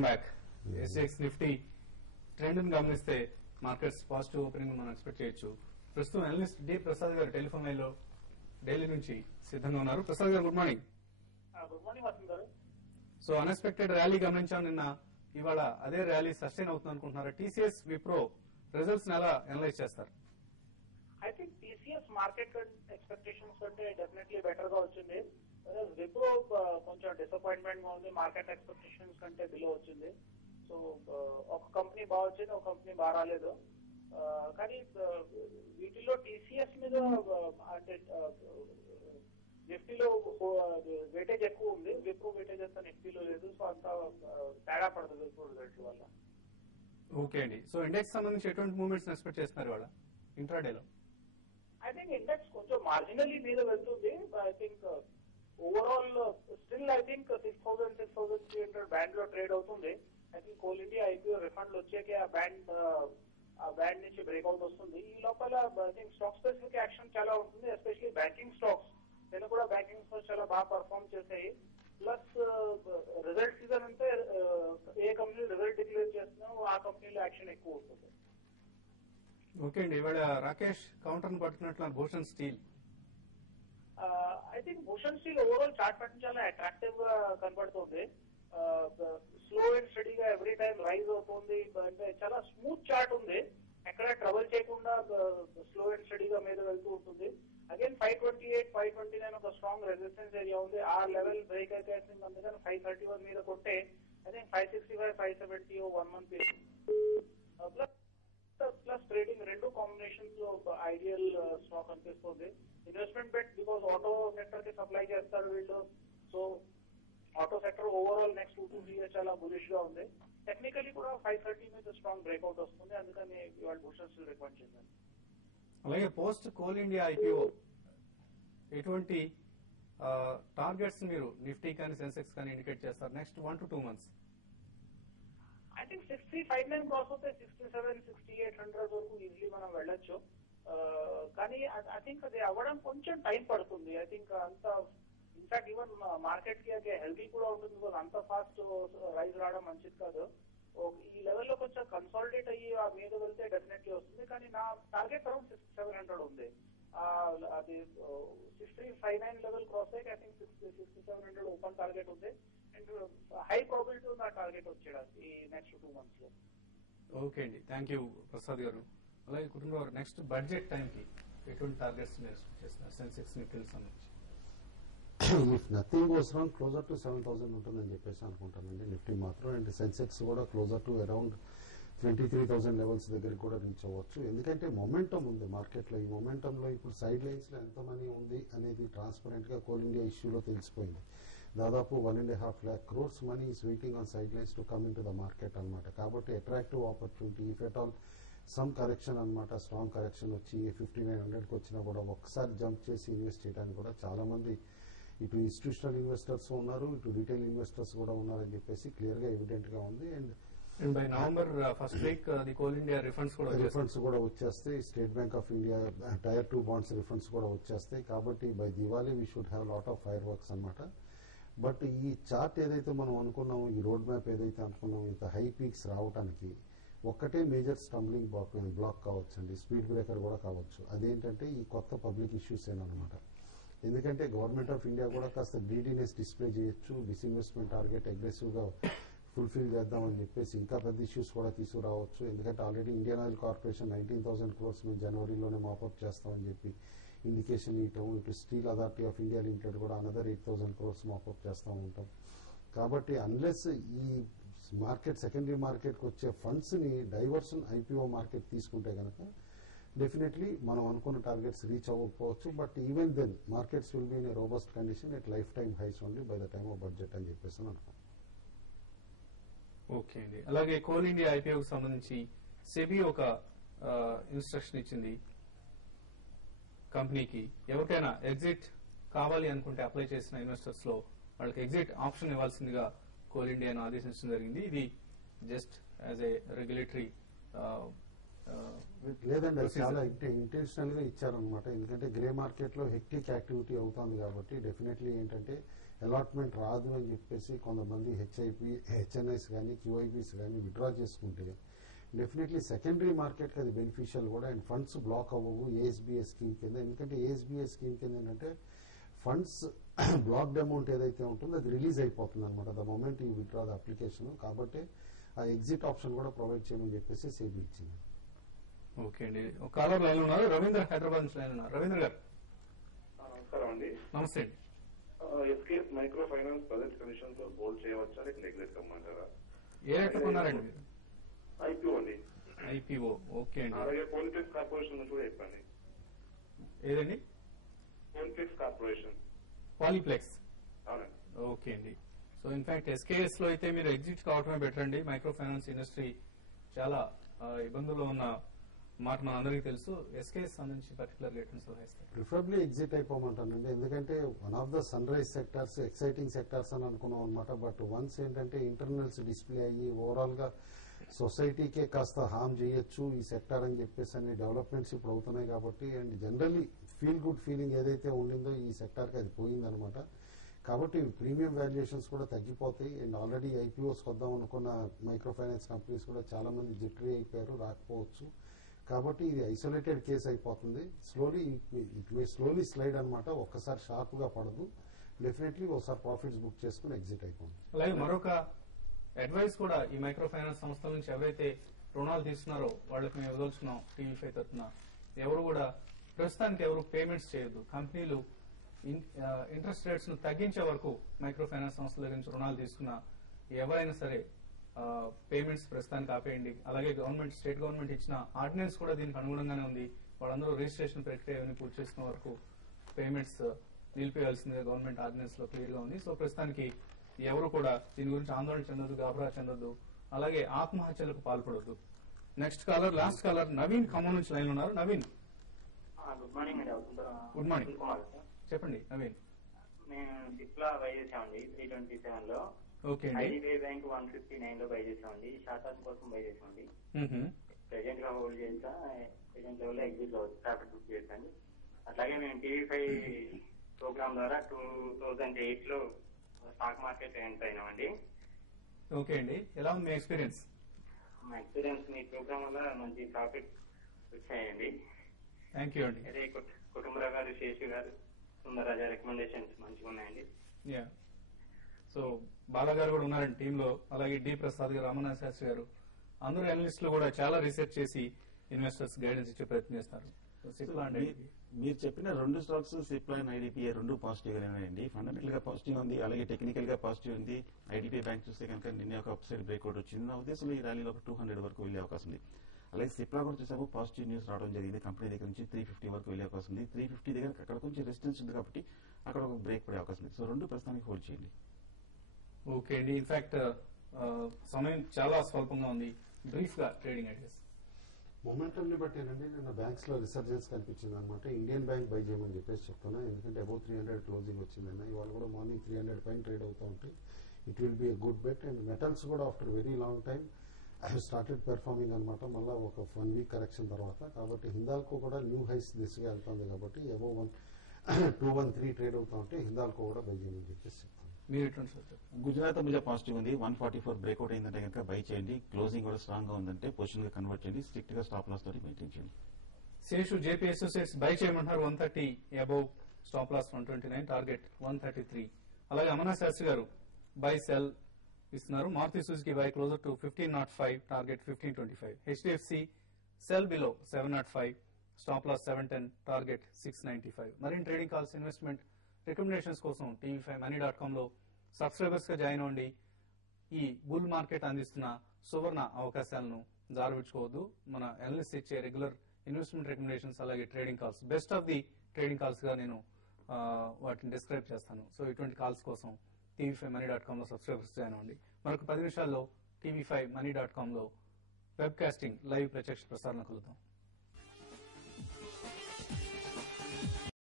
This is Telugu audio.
బ్యాక్ ఎస్ఎక్స్ నిఫ్టీ ట్రెండ్ ని గమనిస్తే మార్కెట్స్ పాజిటివ్ ఓపెనింగ్ మనం ఎక్స్పెక్ట్ చేయొచ్చు. ప్రస్తుతం అనలిస్ట్ డి ప్రసాద్ గారు టెలిఫోన్ లైన్ లో ఢిల్లీ నుంచి సిద్ధంగా ఉన్నారు. Prasad garu good morning. Good morning Vasanth garu. So unexpected rally గమనించాం నిన్న. ఇవాళ అదే ర్యాలీ సస్టైన్ అవుతుంది అనుకుంటున్నారా? టీసీఎస్ విప్రో రిజల్ట్స్ ఎలా అనలైజ్ చేస్తారు? I think TCS market expectations కంటే డెఫినెట్లీ బెటర్ గా వచ్చింది. విప్రో కొంచెం డిసప్పాయింట్మెంట్ గా ఉంది, మార్కెట్ ఎక్స్పెక్టేషన్స్ కంటే బిలో వచ్చింది. సో ఒక కంపెనీ బాగా వచ్చింది, ఒక కంపెనీ బాగా రాలేదు. కానీ వీటిలో టీసీఎస్ మీద అంటే నిఫ్టీలో వెయిటేజ్ ఎక్కువ ఉంది, విప్రో వెయిటేజ్ అంతా నిఫ్టీలో లేదు. సో అంత తేడా పడుతుంది విప్రో రిజల్ట్ వల్ల. ఓకే అండి. సో ఇండెక్స్ సంబంధించి ఎటువంటి మూవ్మెంట్స్ ఎక్స్పెక్ట్ చేస్తున్నారు వాళ్ళ ఇంట్రాడేలో? ఐ థింక్ ఇండెక్స్ కొంచెం మార్జినల్లీ మీద వెళ్తుంది. I think overall still I think 6,000 6,300 band లో ట్రేడ్ అవుతుంది. I think Coal India IPO refund వచ్చాకే ఆ బ్యాండ్ నుంచి బ్రేక్అవుట్ వస్తుంది. ఈ లోపల I think stock specific action చాలా ఉంటుంది, ఎస్పెషల్లీ బ్యాంకింగ్ స్టాక్స్. నేను కూడా బ్యాంకింగ్ స్టాక్స్ చాలా బాగా పర్ఫార్మ్ చేశాయి. ప్లస్ రిజల్ట్ సీజన్ అంటే ఏ కంపెనీ రిజల్ట్ డిక్లేర్ చేస్తున్నామో ఆ కంపెనీలో యాక్షన్ ఎక్కువ ఉంటుంది. ఓకే అండి. ఇవాళ రాకేష్ కౌంటర్ పట్టుకున్నట్లు Bhushan steel. I think Bhushan steel overall chart pattern చాలా అట్రాక్టివ్ గా కనబడుతుంది. స్లో అండ్ స్టడీగా ఎవ్రీ టైం రైజ్ అవుతుంది. అంటే చాలా స్మూత్ చార్ట్ ఉంది, ఎక్కడ ట్రబుల్ చేయకుండా స్లో అండ్ స్టడీగా మీద వెళ్తూ ఉంటుంది. అగైన్ 528, 529 ఒక స్ట్రాంగ్ రెసిస్టెన్స్ ఏరియా ఉంది. ఆ లెవెల్ బ్రేక్ అయితే అందుకని 531 మీద కొట్టే I think 565, 570 1 month plus trading రెండు కాంబినేషన్స్ లో ఐడియల్ స్టాక్ అనిపిస్తుంది. Investment bet because auto sector కి సప్లై చేస్తారు వీళ్ళు. So auto sector overall next 2-3 years చాలా బులిష్ గా ఉంది. టెక్నికలీ కూడా 530 మీద స్ట్రాంగ్ బ్రేక్అవుట్ వస్తుంది, అందుకని ఇవాళ భూషణ్ స్టీల్ రికమెండ్ చేశాను. అలాగే పోస్ట్ కోల్ ఇండియా ఐపీఓ ఎటువంటి టార్గెట్స్ మీరు నిఫ్టీ కానీ సెన్సెక్స్ కానీ ఇండికేట్ చేస్తారు next 1 to 2 months? I think 6359 cross అవుతే 67, 6800 వరకు ఈజీలీ మనం వెళ్ళొచ్చు. కానీ ఐ థింక్ అది అవ్వడం కొంచెం టైం పడుతుంది. ఐ థింక్ అంత ఇన్ఫాక్ట్ ఈవెన్ మార్కెట్ కి హెల్దీ కూడా ఉంటుంది, బికాజ్ అంత ఫాస్ట్ రైజ్ రావడం మంచిది కాదు. ఈ లెవెల్లో కొంచెం కన్సాలిడేట్ అయ్యి ఆ మీద వెళ్తే డెఫినెట్లీ వస్తుంది. కానీ నా టార్గెట్ అరౌండ్ 6700 ఉంది. అది 6359 లెవెల్ క్రాస్ అయ్యి ఐ థింక్ 6700 ఓపెన్ టార్గెట్ ఉంది. అండ్ హై ప్రాబిలిటీ ఉంది ఆ టార్గెట్ వచ్చేయడానికి ఈ నెక్స్ట్ 2 months లో. ఓకే అండి, థ్యాంక్ యూ ప్రసాద్ గారు. అలాగే కుటుంబ నెక్స్ట్ బడ్జెట్ టైం కి ఎటువంటి టార్గెట్స్ ఎక్స్పెక్ట్ చేస్తున్నారు సెన్సెక్స్ నిఫ్టీ సంబంధించి? If nothing goes wrong closer to 7,000 ఉంటుందని చెప్పేసి అనుకుంటానండి నిఫ్టీ మాత్రం. అండ్ సెన్సెక్స్ కూడా క్లోజర్ టు అరౌండ్ 23,000 లెవెల్స్ దగ్గరికి కూడా రీచ్ అవ్వచ్చు. ఎందుకంటే మొమెంటం ఉంది మార్కెట్ లో. ఈ మొమెంటం లో ఇప్పుడు సైడ్ లైన్స్ లో ఎంత మనీ ఉంది అనేది ట్రాన్స్పరెంట్ గా కోల్ ఇండియా ఇష్యూలో తెలిసిపోయింది. దాదాపు 1.5 lakh crores money is waiting on side lines to come in to the market అనమాట. కాబట్టి attractive opportunity if at all some correction అనమాట, స్ట్రాంగ్ కరెక్షన్ వచ్చి 5900కి వచ్చినా కూడా ఒక్కసారి జంప్ చేసి ఇన్వెస్ట్ చేయడానికి కూడా చాలా మంది ఇటు ఇన్స్టిట్యూషనల్ ఇన్వెస్టర్స్ ఉన్నారు, ఇటు రీటైల్ ఇన్వెస్టర్స్ కూడా ఉన్నారని చెప్పేసి క్లియర్ గా ఎవిడెంట్ గా ఉంది. And by November first week the Coal India refunds కూడా వచ్చేస్తాయి. State Bank of India tier 2 bonds refunds కూడా వచ్చేస్తాయి. కాబట్టి by Diwali we should have lot of fireworks అనమాట. బట్ ఈ చార్ట్ ఏదైతే మనం అనుకున్నామో, ఈ రోడ్ మ్యాప్ ఏదైతే అనుకున్నామో, ఇంత హై పీక్స్ రావడానికి ఒక్కటే మేజర్ స్టంబ్లింగ్ బ్లాక్ కావచ్చు అండి, స్పీడ్ బ్రేకర్ కూడా కావచ్చు. అదేంటంటే ఈ కొత్త పబ్లిక్ ఇష్యూస్ ఏనమాట. ఎందుకంటే గవర్నమెంట్ ఆఫ్ ఇండియా కూడా కాస్త గ్రీడీనెస్ డిస్ప్లే చేయొచ్చు, డిస్ఇన్వెస్ట్మెంట్ టార్గెట్ అగ్రెసివ్ గా ఫుల్ఫిల్ చేద్దామని చెప్పేసి ఇంకా పెద్ద ఇష్యూస్ కూడా తీసుకురావచ్చు. ఎందుకంటే already Indian oil corporation 19,000 crores మేము జనవరిలోనే మాపప్ చేస్తామని చెప్పి ఇండికేషన్ ఇవ్వటం, ఇటు steel authority of India limited కూడా అనదర్ 8,000 crores మాపప్ చేస్తూ ఉంటాం. కాబట్టి అన్లెస్ ఈ మార్కెట్ సెకండరీ మార్కెట్ కి వచ్చే ఫండ్స్ ని డైవర్షన్ ఐపీఓ మార్కెట్ తీసుకుంటే కనుక డెఫినెట్లీ మనం అనుకున్న టార్గెట్స్ రీచ్ అవ్వకపోవచ్చు. But even then markets will be in a robust condition at life time highs only by the time of budget అని చెప్పేసి అనుకుంటాం. ఓకే అండి. అలాగే కోల్ ఇండియా ఐపీఓకి సంబంధించి సెబీ ఒక ఇన్స్ట్రక్షన్ ఇచ్చింది కంపెనీకి. ఎవరికైనా ఎగ్జిట్ కావాలి అనుకుంటే అప్లై చేసిన ఇన్వెస్టర్స్ లో వాళ్ళకి ఎగ్జిట్ ఆప్షన్ ఇవ్వాల్సిందిగా కోల్ ఇండియాను ఆదేశించడం జరిగింది. ఇది జస్ట్ యాజ్ ఏ రెగ్యులేటరీ లేదండి, చాలా ఇంటెన్షనల్ గా ఇచ్చారనమాట. ఎందుకంటే గ్రే మార్కెట్ లో హెక్టిక్ యాక్టివిటీ అవుతుంది కాబట్టి డెఫినెట్లీ ఏంటంటే అలాట్మెంట్ రాదు అని చెప్పేసి కొంతమంది హెచ్ఎన్ఐస్ కానీ క్యూఐబీస్ కానీ విత్డ్రా చేసుకుంటే డెఫినెట్లీ సెకండరీ మార్కెట్కి అది బెనిఫిషియల్ కూడా, అండ్ ఫండ్స్ బ్లాక్ అవ్వవు ఏఎస్బీఐ స్కీమ్ కింద. ఎందుకంటే ఏఎస్బీఐ స్కీమ్ కింద ఏంటంటే ఫండ్స్ బ్లాక్డ్ అమౌంట్ ఏదైతే ఉంటుందో అది రిలీజ్ అయిపోతుంది అనమాట the moment you withdraw the application. కాబట్టి ఆ ఎగ్జిట్ ఆప్షన్ కూడా ప్రొవైడ్ చేయమని చెప్పేసి సేబీ ఇచ్చింది. ఓకే అండి, ఒక కాలర్ లైన్ ఉన్నారు. రవీంద్ర హైదరాబాద్ నుంచి లైన్ ఉన్నారు. రవీంద్ర గారు నమస్కారం అండి. నమస్తే. SKS microfinance present conditions లో హోల్డ్ చేయవచ్చా లేక ఎగ్జిట్ కమ్మంటారా? ఏ రేట్ కొన్నారండి మీరు? ఐపీఓ అండి. ఐపీఓ, ఓకే అండి. అలాగే పోలిఫిక్స్ కార్పొరేషన్ నుంచి కూడా చెప్పండి. ఏదండి? పోలిఫిక్స్ కార్పొరేషన్. పాలీప్లెక్స్, అవునండి. ఓకే అండి. సో ఇన్ఫాక్ట్ ఎస్కేఎస్ లో అయితే మీరు ఎగ్జిట్ కావటమే బెటర్ అండి. మైక్రో ఫైనాన్స్ ఇండస్ట్రీ చాలా ఇబ్బందుల్లో ఉన్న మాట మన అందరికీ తెలుసు. ఎస్కేఎస్ సంబంధించి పర్టికులర్ రిటర్న్స్ వహిస్తాయి. ప్రిఫరబ్లీ ఎగ్జిట్ అయిపోమంటానండి. ఎందుకంటే one of the sunrise sectors, exciting sectors అని అనుకున్నాం అనమాట. బట్ వన్స్ ఏంటంటే ఇంటర్నల్స్ డిస్ప్లే అయ్యి ఓవరాల్ గా సొసైటీకే కాస్త హామ్ చేయొచ్చు ఈ సెక్టార్ అని చెప్పేసి అన్ని డెవలప్మెంట్స్ ఇప్పుడు అవుతున్నాయి కాబట్టి, and generally feel good feeling ఏదైతే ఉండిందో ఈ సెక్టార్కి అది పోయిందనమాట. కాబట్టి ప్రీమియం వాల్యుయేషన్స్ కూడా తగ్గిపోతాయి. అండ్ ఆల్రెడీ ఐపీఓస్ వద్దాం అనుకున్న మైక్రో ఫైనాన్స్ కంపెనీస్ కూడా చాలా మంది జిట్రీ అయిపోయారు, రాకపోవచ్చు. కాబట్టి ఇది ఐసోలేటెడ్ కేసు అయిపోతుంది. స్లోలీ స్లైడ్ అనమాట. ఒక్కసారి షార్ప్ గా పడదు. డెఫినెట్లీ ఒకసారి ప్రాఫిట్స్ బుక్ చేసుకుని ఎగ్జిట్ అయిపోతుంది. అలాగే మరొక అడ్వైస్ కూడా ఈ మైక్రో ఫైనాన్స్ సంస్థల నుంచి ఎవరైతే రుణాలు తీసుకున్నారో వాళ్ళకి మేము ఇవ్వదలుచుకున్నాం టీవీ5 తరఫున. ఎవరు కూడా ప్రస్తుతానికి ఎవరు పేమెంట్స్ చేయొద్దు. కంపెనీలు ఇంట్రెస్ట్ రేట్స్ ను తగ్గించే వరకు మైక్రో ఫైనాన్స్ సంస్థల దగ్గర నుంచి రుణాలు తీసుకున్న ఎవరైనా సరే పేమెంట్స్ ప్రస్తుతానికి ఆపేయండి. అలాగే గవర్నమెంట్, స్టేట్ గవర్నమెంట్ ఇచ్చిన ఆర్డినెన్స్ కూడా దీనికి అనుగుణంగానే ఉంది. వాళ్ళందరూ రిజిస్ట్రేషన్ ప్రక్రియని పూర్తి చేసుకున్న వరకు పేమెంట్స్ నిలిపేయాల్సిందిగా గవర్నమెంట్ ఆర్డినెన్స్ లో క్లియర్ గా ఉంది. సో ప్రస్తుతానికి ఎవరు కూడా దీని గురించి ఆందోళన చెందొద్దు, గాబరా చెందొద్దు, అలాగే ఆత్మహత్యలకు పాల్పడొద్దు. Next caller, last caller Naveen Khammam నుంచి లైన్ ఉన్నారు. నవీన్, గుడ్ మార్నింగ్ అండి. గుడ్ మార్నింగ్, చెప్పండి నవీన్. మేము సిప్లా బై చేసామండి 327 లో. ఓకే అండి. ఐడిబిఐ బ్యాంక్ 159 లో బై చేసామండి. షార్ట్ టర్మ్ కోసం బై చేసామండి. ప్రెజెంట్ గా హోల్డ్ చేస్తా, ప్రెజెంట్ లెవెల్ లో ఎగ్జిట్ లో ప్రాఫిట్ బుక్ చేస్తాండి. అట్లాగే మేము టీవీ5 ప్రోగ్రామ్ ద్వారా 2008 లో స్టాక్ మార్కెట్ ఎంటర్ అయినామండి. ఓకే అండి, ఎలా ఉంది మీ ఎక్స్పీరియన్స్? మా ఎక్స్పీరియన్స్ మీ ప్రోగ్రామ్ వల్ల మంచి ప్రాఫిట్ వచ్చాయండి. థ్యాంక్ యూ అండి. అదే కుటుంబరావు గారు, శేషు గారు, సుందరరాజా రికమెండేషన్స్ మంచిగా ఉన్నాయండి. యా, సో బాలగారు కూడా ఉన్నారండి టీంలో. అలాగే డి ప్రసాద్ గారు, రామనాథ శాస్త్రి గారు, అందరూ అనలిస్టులు కూడా చాలా రీసెర్చ్ చేసి ఇన్వెస్టర్స్ గైడెన్స్ ఇచ్చే ప్రయత్నం చేస్తారు. మీరు చెప్పిన రెండు స్టాక్స్ సిప్లా అండ్ ఐడిపిఐ రెండు పాజిటివ్ గానే ఉన్నాయండి. ఫండమెంటల్ గా పాజిటివ్ ఉంది, అలాగే టెక్నికల్ గా పాజిటివ్ ఉంది. ఐడిపిఐ బ్యాంక్ చూస్తే కనుక నిన్న ఒక అప్ సైడ్ బ్రేక్అవుట్ వచ్చింది. నా ఉద్దేశంలో ఈ ర్యాలీలో ఒక 200 వరకు వెళ్లే అవకాశం ఉంది. అలాగే సిప్లా కూడా చూసాము, పాజిటివ్ న్యూస్ రావడం జరిగింది. కంపెనీ దగ్గర నుంచి 350 వరకు వెళ్లే అవకాశం ఉంది. 350 దగ్గర అక్కడ కొంచెం రెసిస్టెన్స్ ఉంది కాబట్టి అక్కడ ఒక బ్రేక్ పడే అవకాశం ఉంది. సో రెండు ప్రస్తుతానికి హోల్డ్ చేయండి. ఓకే అండి, ఇన్ఫాక్ట్ సమయం చాలా స్వల్పంగా ఉంది. బ్రీఫ్ గా ట్రేడింగ్ ఐడియాస్. మొమెంటమ్ ని బట్టేనండి నిన్న బ్యాంక్స్ లో రిసర్జెన్స్ కనిపించింది అనమాట. ఇండియన్ బ్యాంక్ బై చేయమని చెప్పేసి చెప్తున్నా, ఎందుకంటే అబౌవ్ 300 క్లోజింగ్ వచ్చిందన్న. ఇవాళ కూడా మార్నింగ్ 300 పైన ట్రేడ్ అవుతూ ఉంటాయి. It will be a good bet. And metals కూడా after very long time started performing అనమాట, మళ్ళీ ఒక 1 వీక్ కరెక్షన్ తర్వాత. కాబట్టి హిందాల్కో కూడా న్యూ హైస్ దిశగా వెళ్తుంది కాబట్టి అబౌవ్ 213 ట్రేడ్ అవుతా ఉంటే హిందాల్కో కూడా బై చేయమని చెప్పేసి చెప్తాను. గుజరాత్ మీద పాజిటివ్ ఉంది. 144 బ్రేక్అవుట్ అయిందంటే కనుక బై చేయండి. క్లోజింగ్ కూడా స్ట్రాంగ్ గా ఉందంటే పొజిషన్ గా కన్వర్ట్ చేయండి. స్ట్రిక్ట్ గా స్టాప్ లాస్ తోటి మెయింటైన్ చేయండి. శేషు జేపీ అసోసియేట్స్ బై చేయమంటారు 130 అబౌవ్, స్టాప్ లాస్ 129, టార్గెట్ 133. అలాగే అమర్నాథ్ శాస్త్రి గారు బై సెల్ ఇస్తున్నారు. Maruti Suzuki buy closer to 1505, target 1525. HDFC sell below 705, stop loss 710, target 695. మరిన్ని ట్రేడింగ్ కాల్స్, ఇన్వెస్ట్మెంట్ రికమెండేషన్స్ కోసం tv5money.com లో సబ్స్క్రైబర్స్ గా జాయిన్ అవ్వండి. ఈ బుల్ మార్కెట్ అందిస్తున్న సువర్ణ అవకాశాలను జారవించుకోవద్దు. మన అనలిస్ట్ ఇచ్చే రెగ్యులర్ ఇన్వెస్ట్మెంట్ రికమెండేషన్స్ అలాగే trading calls, best of the trading calls గా నేను వాటిని డిస్క్రైబ్ చేస్తాను. సో ఇటువంటి కాల్స్ కోసం tv5money.com లో సబ్స్క్రైబర్స్ జాయిన్ అవ్వండి. మరొక 10 నిమిషాల్లో tv5money.com లో వెబ్ కాస్టింగ్ లైవ్ ప్రత్యక్ష ప్రసారణ కలుద్దాం.